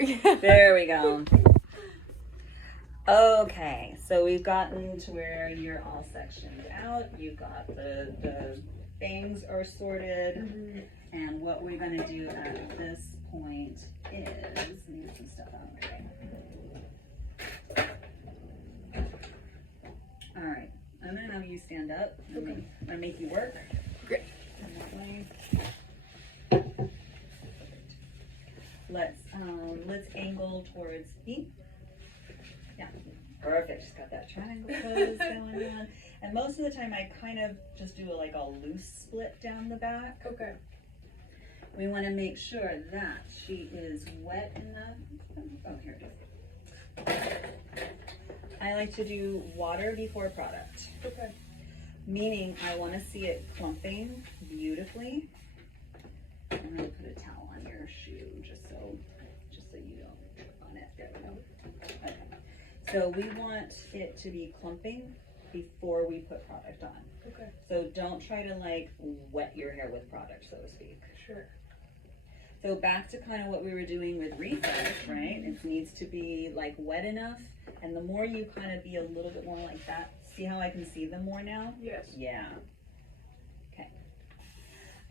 There we go. Okay, so we've gotten to where you're all sectioned out. You've got the bangs are sorted. And what we're going to do at this point is, let me get some stuff out of my way. All right, I'm going to have you stand up. Okay. I'm going to make you work. Great. And that way. Let's angle towards me. Yeah, perfect. She's got that triangle pose going on. And most of the time I kind of just do like a loose split down the back. Okay. We want to make sure that she is wet enough. Oh, here it is. I like to do water before product. Okay. Meaning I want to see it clumping beautifully. I'm going to put a towel on your shoe just so you don't trip on it. There we go. Okay. So we want it to be clumping before we put product on. Okay. So don't try to like wet your hair with product, so to speak. Sure. So back to kind of what we were doing with refresh, right? It needs to be like wet enough, and the more you kind of be a little bit more like that. See how I can see them more now? Yes. Yeah. Okay.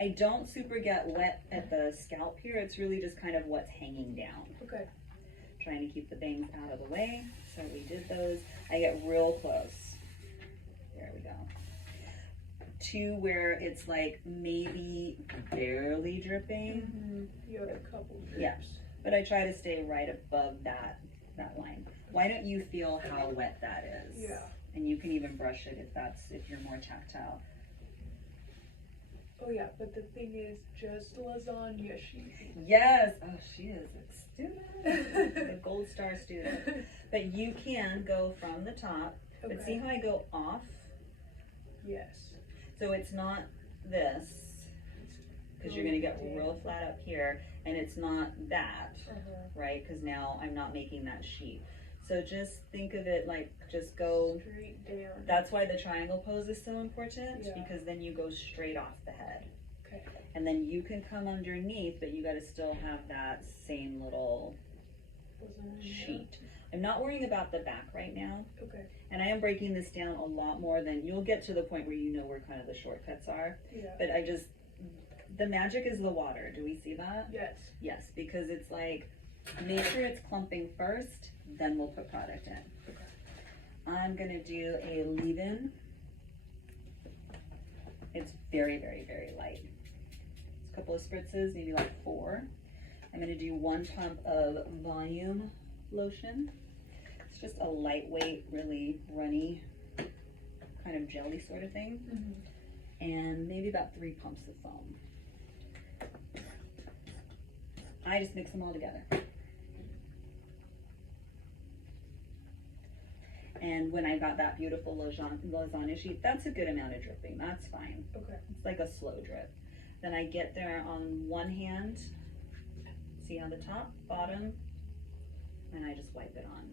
I don't super get wet at the scalp here. It's really just kind of what's hanging down. Okay. Trying to keep the bangs out of the way. So we did those. I get real close. There we go. To where it's like maybe barely dripping. You had a couple drips. Yeah, but I try to stay right above that line. Why don't you feel how wet that is? Yeah. And you can even brush it if you're more tactile. Oh yeah, but the thing is, just lasagna sheet. Yes. Oh, she is a student, a gold star student. But you can go from the top. Okay. But see how I go off? Yes. So it's not this, because you're gonna get real flat up here, and it's not that, right? Because now I'm not making that sheet. So just think of it like just go straight down. That's why the triangle pose is so important, Yeah. because then you go straight off the head. Okay. And then you can come underneath, but you got to still have that same little sheet. I'm not worrying about the back right now. Okay. And I am breaking this down a lot more than you'll get to the point where you know where kind of the shortcuts are. Yeah. But the magic is the water. Do we see that? Yes. Yes, because it's like, make sure it's clumping first, then we'll put product in. Okay. I'm gonna do a leave-in. It's very, very, very light. It's a couple of spritzes, maybe like 4. I'm gonna do 1 pump of volume lotion. It's just a lightweight, really runny, kind of jelly sort of thing. And maybe about 3 pumps of foam. I just mix them all together. And when I got that beautiful lasagna sheet, that's a good amount of dripping. That's fine. Okay. It's like a slow drip. Then I get there on one hand, see on the top, bottom, and I just wipe it on.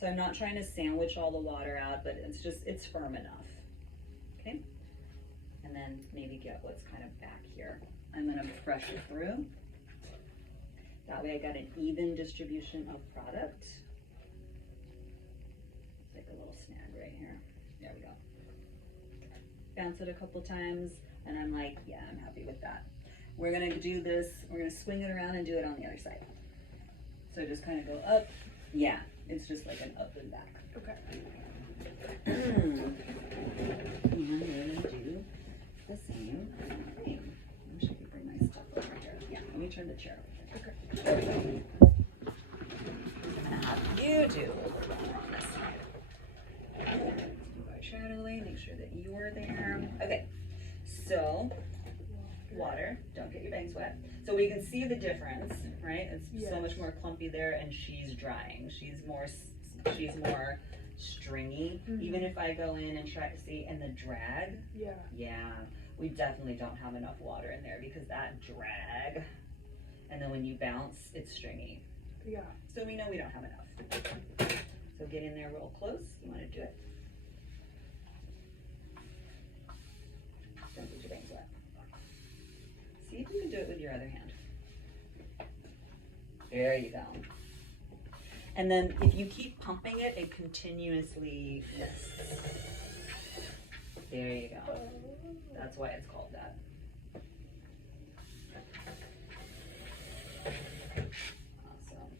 So I'm not trying to sandwich all the water out, but it's firm enough. Okay? And then maybe get what's kind of back here. I'm gonna brush it through. That way I got an even distribution of product. Like a little snag right here. There we go. Bounce it a couple times, and I'm like, yeah, I'm happy with that. We're gonna do this, we're gonna swing it around and do it on the other side. So just kind of go up. Yeah, it's just like an up and back. Okay. And we're gonna do the same thing. I wish I could bring my stuff over here. Yeah, let me turn the chair over. Okay. There we go. I'm gonna have you do over on this side. Shadow away, make sure that you're there. Okay, so water, don't get your bangs wet. So we can see the difference, right? It's so much more clumpy there, and she's drying. She's more stringy. Even if I go in and try to see, and the drag, yeah, we definitely don't have enough water in there because that drag, and then when you bounce, it's stringy. Yeah. So we know we don't have enough. So get in there real close. You want to do it? Don't get your bangs wet. See if you can do it with your other hand. There you go. And then if you keep pumping it, it continuously, yes. There you go. That's why it's called that. Awesome.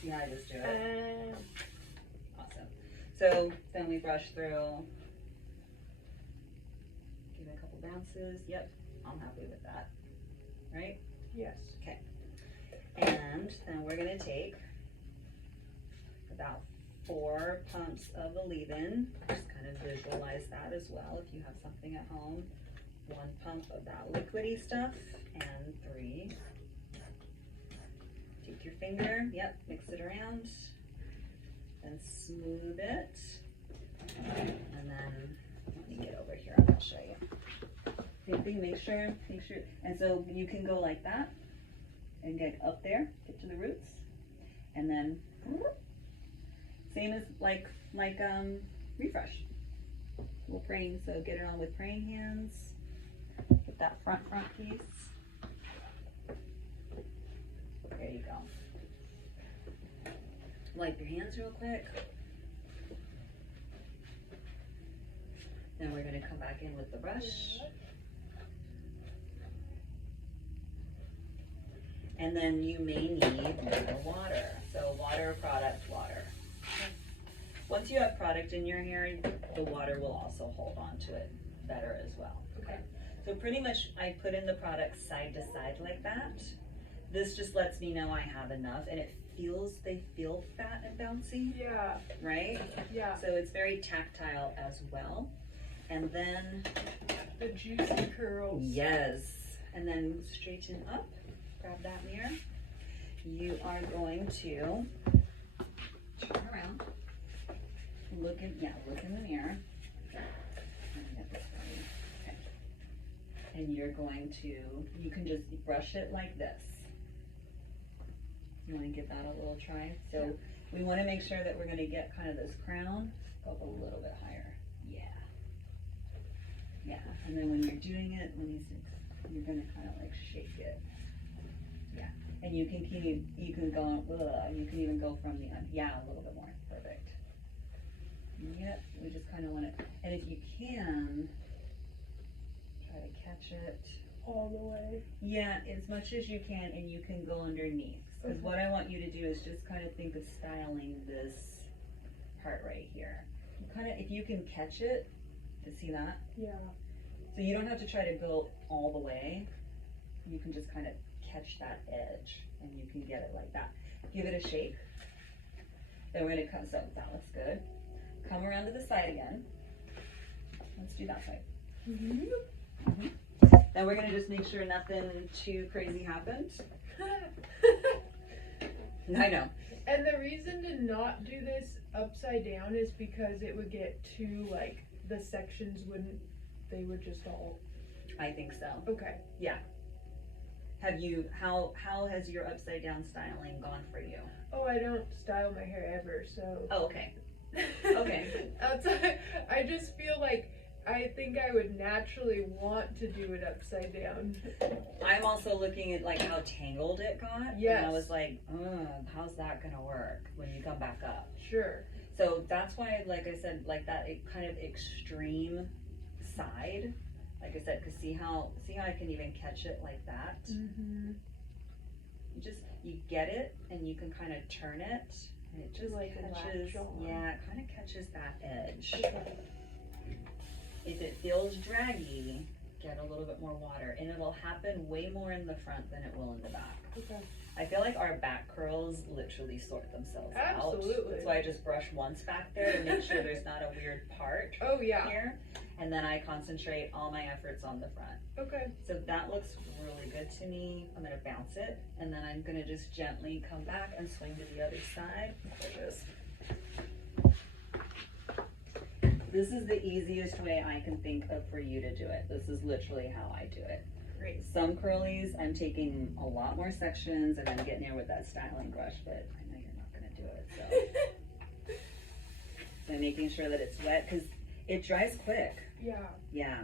See how I just do it? Awesome. So then we brush through. Give it a couple bounces. Yep, I'm happy with that. Right? Yes. Okay. And then we're gonna take about 4 pumps of the leave-in. Just kind of visualize that as well if you have something at home. 1 pump of that liquidy stuff, and 3. Take your finger, yep, mix it around, and smooth it. And then, let me get over here and I'll show you. Same thing, make sure, and so you can go like that, and get up there, get to the roots, and then, same as like refresh. We'll praying, so get it on with praying hands. Get that front piece. There you go. Wipe your hands real quick. Then we're gonna come back in with the brush. And then you may need more water. So water, product, water. Once you have product in your hair, the water will also hold on to it better as well. Okay. So pretty much I put in the product side to side like that. This just lets me know I have enough, and they feel fat and bouncy, Yeah. right? Yeah. So it's very tactile as well. And then, The juicy curls. yes, and then straighten up, grab that mirror. You are going to turn around, look in the mirror. Let me get this for you. Okay. And you're going to, you can just brush it like this. You want to give that a little try? So we want to make sure that we're going to get kind of this crown up a little bit higher. Yeah. Yeah. And then when you're doing it, you're going to kind of like shake it. Yeah. And you can go, you can even go from the, yeah, a little bit more. Perfect. Yep. We just kind of want to, and if you can, try to catch it. All the way. Yeah, as much as you can, and you can go underneath. Because what I want you to do is just kind of think of styling this part right here. You kind of, if you can catch it, to see that? Yeah. So you don't have to try to go all the way. You can just kind of catch that edge, and you can get it like that. Give it a shake. Then we're gonna come, so that looks good. Come around to the side again. Let's do that side. Mm-hmm. Then we're gonna just make sure nothing too crazy happened. I know. And the reason to not do this upside down is because it would get too, like, the sections they would just all. I think so. Okay. Yeah. How has your upside down styling gone for you? Oh, I don't style my hair ever, so. Oh, okay. Okay. I just feel like I think I would naturally want to do it upside down. I'm also looking at like how tangled it got. Yes. And I was like, how's that gonna work when you come back up? Sure. So that's why, like I said, like that kind of extreme side. Like I said, cause see how I can even catch it like that. Mm-hmm. You get it, and you can kind of turn it, and it just like catches. latch on. Yeah, it kind of catches that edge. Okay. If it feels draggy, get a little bit more water, and it'll happen way more in the front than it will in the back. Okay. I feel like our back curls literally sort themselves out. Absolutely. That's why I just brush once back there to make sure there's not a weird part Oh yeah. here, and then I concentrate all my efforts on the front. Okay. So that looks really good to me. I'm gonna bounce it, and then I'm gonna just gently come back and swing to the other side. Like this. This is the easiest way I can think of for you to do it. This is literally how I do it. Great. Some curlies, I'm taking a lot more sections and I'm getting there with that styling brush, but I know you're not gonna do it, so. So I'm making sure that it's wet, because it dries quick. Yeah. Yeah.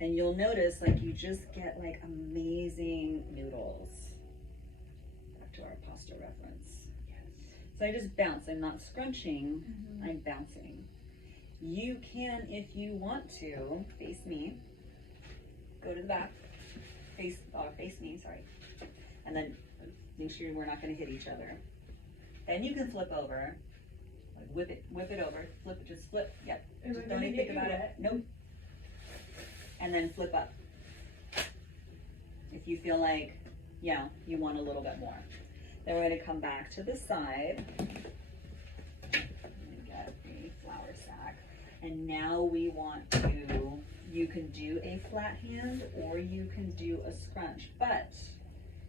And you'll notice, like, you just get like amazing noodles. to our pasta reference. Yes. So I just bounce. I'm not scrunching. Mm-hmm. I'm bouncing. You can, if you want to, face me. Go to the back. Face me, sorry. And then make sure we're not going to hit each other. Then you can flip over. Like whip it over. Flip, just flip. Yep. Just don't even think about it. Nope. And then flip up. If you feel like, yeah, you want a little bit more. Then we're going to come back to the side. Get a flour sack. And now we want to, you can do a flat hand or you can do a scrunch. But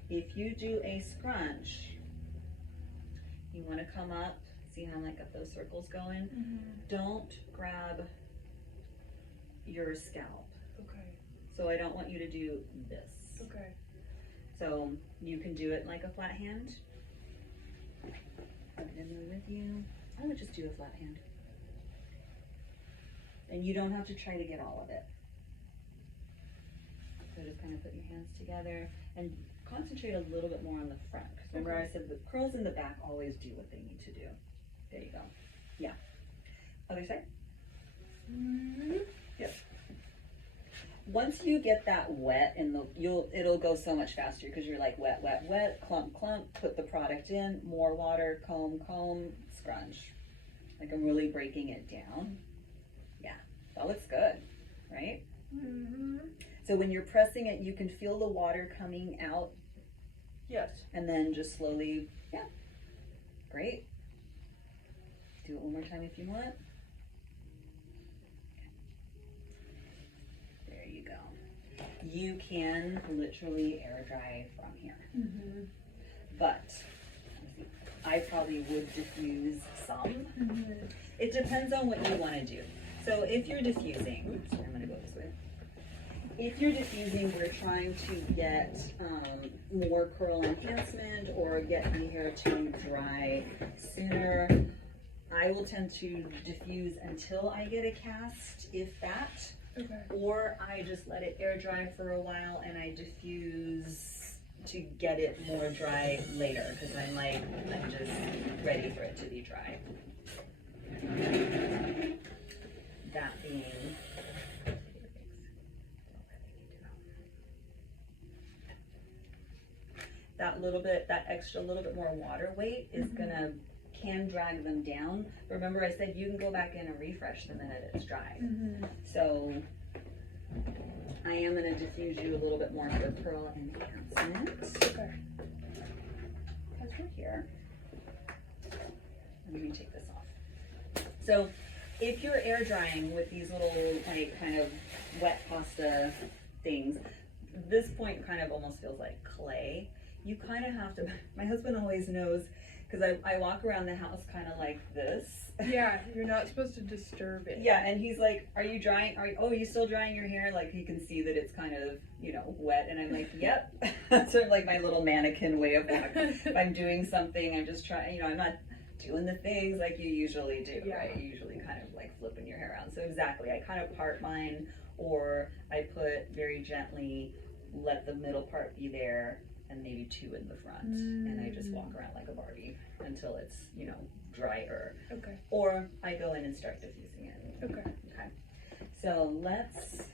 if you do a scrunch, you want to come up, see how I got those circles going? Mm-hmm. Don't grab your scalp. Okay. So I don't want you to do this. Okay. So you can do it like a flat hand. Put it in there with you. I would just do a flat hand. And you don't have to try to get all of it. So just kind of put your hands together and concentrate a little bit more on the front. Remember I said the curls in the back always do what they need to do. There you go. Yeah. Other side? Mm-hmm. Yep. Once you get that wet in the, it'll go so much faster because you're like wet, wet, wet, clump, clump, put the product in, more water, comb, comb, scrunch. Like I'm really breaking it down. Yeah, that looks good, right? Mm-hmm. So when you're pressing it, you can feel the water coming out. Yes. And then just slowly, yeah, great. Do it one more time if you want. There you go. You can literally air dry from here. Mm-hmm. But I probably would diffuse some. Mm-hmm. It depends on what you want to do. So if you're diffusing, oops, I'm going to go this way. If you're diffusing, we're trying to get more curl enhancement or get the hair to dry sooner. I will tend to diffuse until I get a cast, if that. Okay. Or I just let it air dry for a while and I diffuse to get it more dry later because I'm just ready for it to be dry. That being that extra little bit more water weight is can drag them down. Remember I said you can go back in and refresh the minute it's dry. Mm-hmm. So I am going to diffuse you a little bit more for curl enhancement. Okay. Because we're here. Let me take this off. So if you're air drying with these little like kind of wet pasta things, this point kind of almost feels like clay. You kind of have to, my husband always knows, because I walk around the house kind of like this. Yeah, you're not supposed to disturb it. Yeah, and he's like, are you drying? Are you still drying your hair? Like he can see that it's kind of, wet. And I'm like, yep. That's sort of like my little mannequin way of like, if I'm doing something, I'm just trying, I'm not doing the things like you usually do, yeah. right? You usually kind of like flipping your hair around. So exactly, I kind of part mine, or I put very gently, let the middle part be there, and maybe two in the front, and I just walk around like a Barbie until it's, drier. Okay. Or I go in and start diffusing it. Okay. Okay. So let's,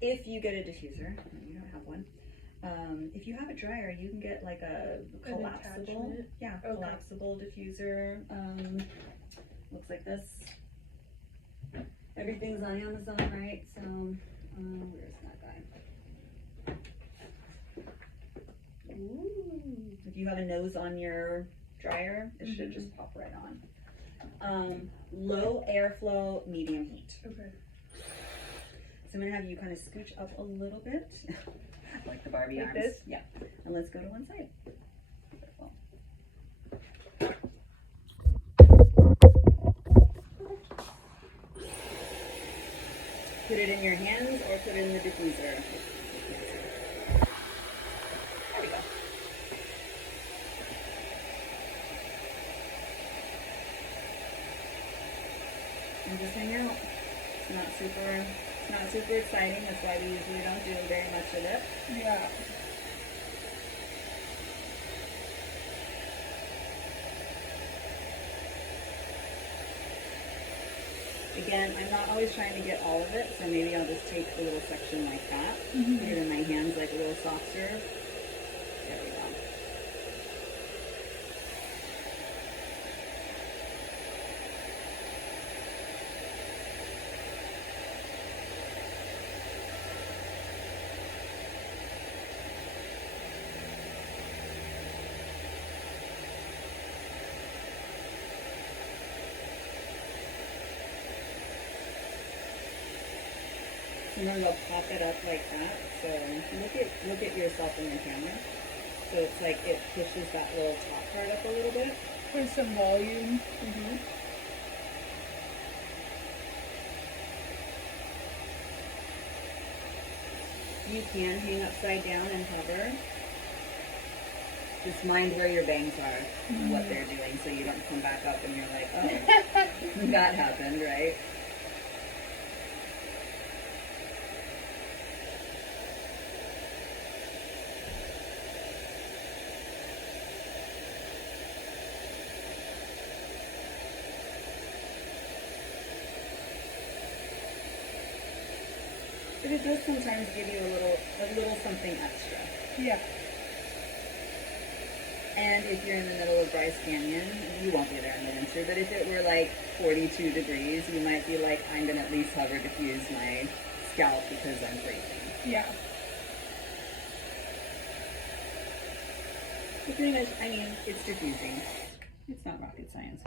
if you get a diffuser, you don't have one, if you have a dryer, you can get like a collapsible, collapsible diffuser. Looks like this. Everything's on Amazon, right? So, where's that guy? Ooh. If you have a nose on your dryer, it should just pop right on. Low airflow, medium heat. Okay. So I'm gonna have you kind of scooch up a little bit, like the Barbie like arms. This? Yeah. And let's go to one side. Put it in your hands or put it in the diffuser. There we go. And just hang out. It's not super exciting. That's why we usually don't do very much of it. Yeah. Again, I'm not always trying to get all of it, so maybe I'll just take a little section like that, Mhm. put it in my hands like a little soft serve. There we go. Sometimes I'll pop it up like that. So look at yourself in the camera. So it's like it pushes that little top part up a little bit. For some volume. Mm-hmm. You can hang upside down and hover. Just mind where your bangs are and what they're doing, so you don't come back up and you're like, oh, that happened, right? But it does sometimes give you a little something extra. Yeah. And if you're in the middle of Bryce Canyon, you won't be there in the winter, but if it were like 42 degrees, you might be like, I'm gonna at least hover diffuse my scalp because I'm freezing. Yeah. But pretty much, I mean, it's diffusing. It's not rocket science.